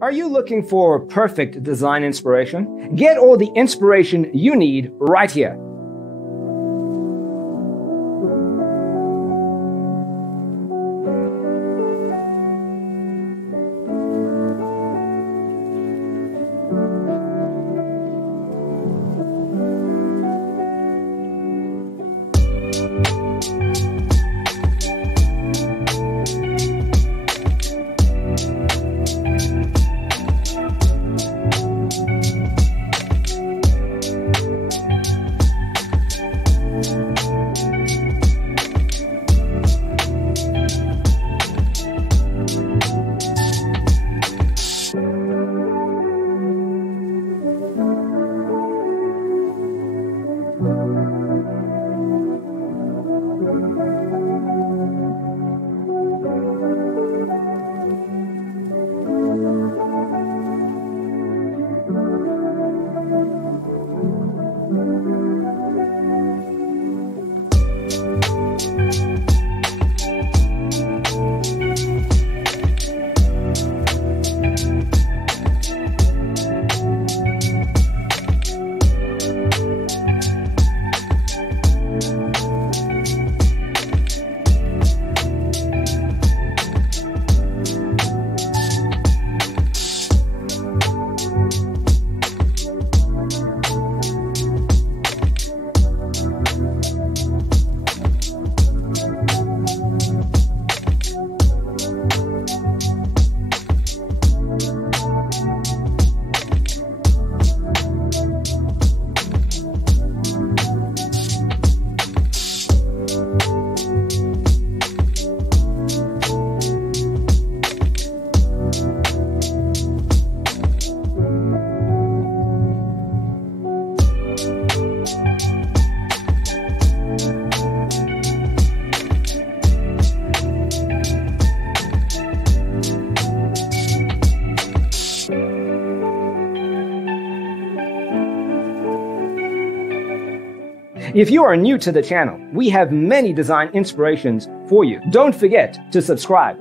Are you looking for perfect design inspiration? Get all the inspiration you need right here. If you are new to the channel, we have many design inspirations for you. Don't forget to subscribe.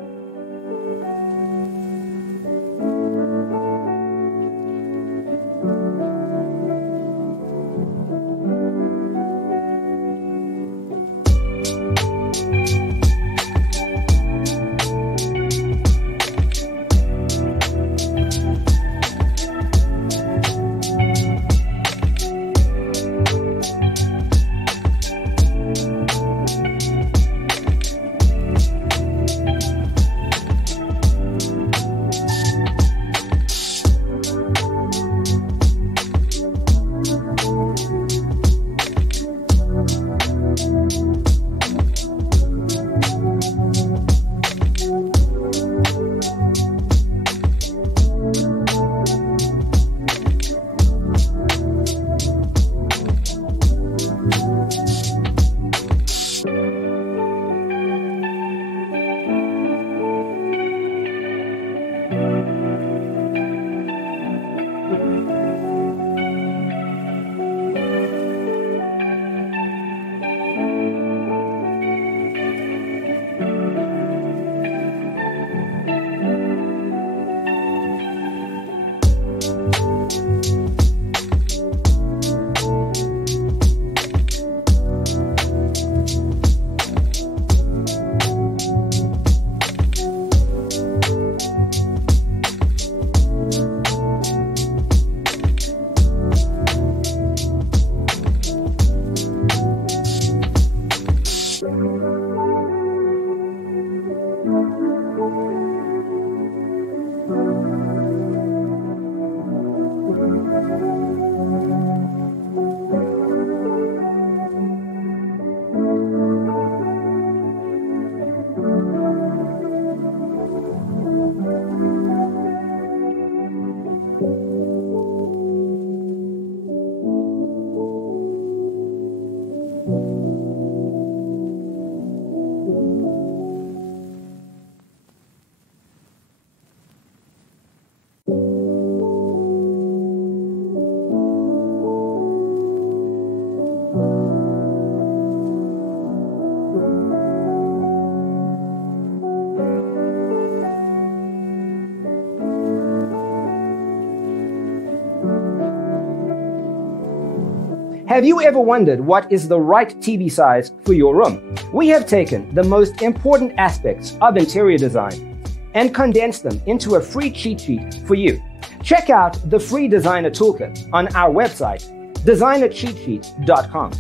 Have you ever wondered what is the right TV size for your room? We have taken the most important aspects of interior design and condensed them into a free cheat sheet for you. Check out the free designer toolkit on our website, designercheatsheet.com.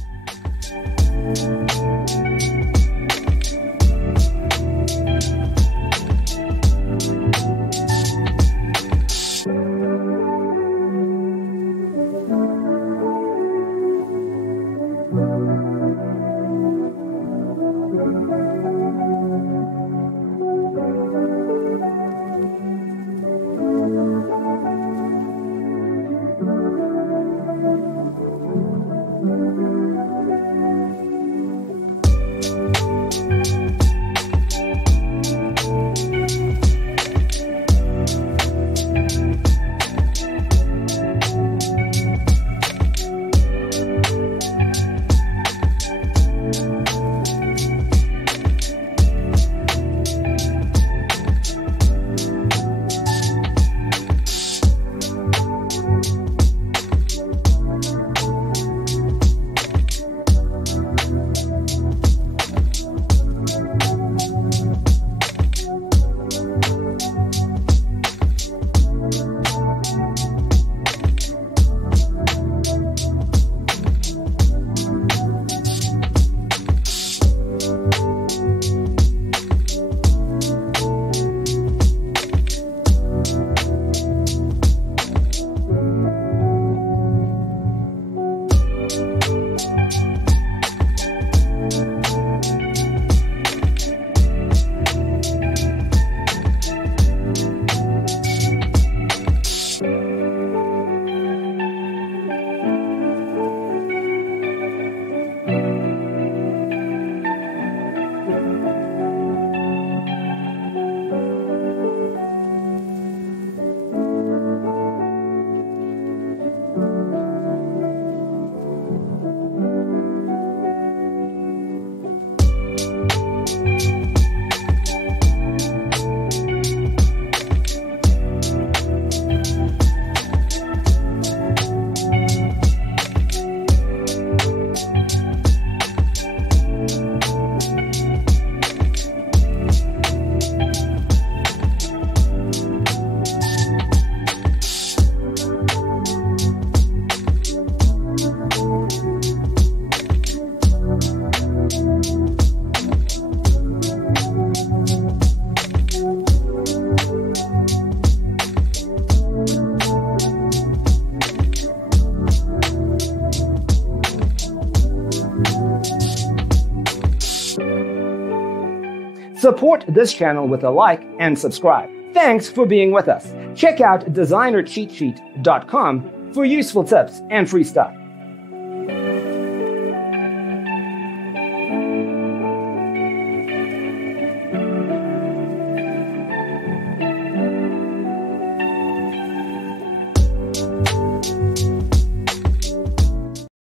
Support this channel with a like and subscribe. Thanks for being with us. Check out designercheatsheet.com for useful tips and free stuff.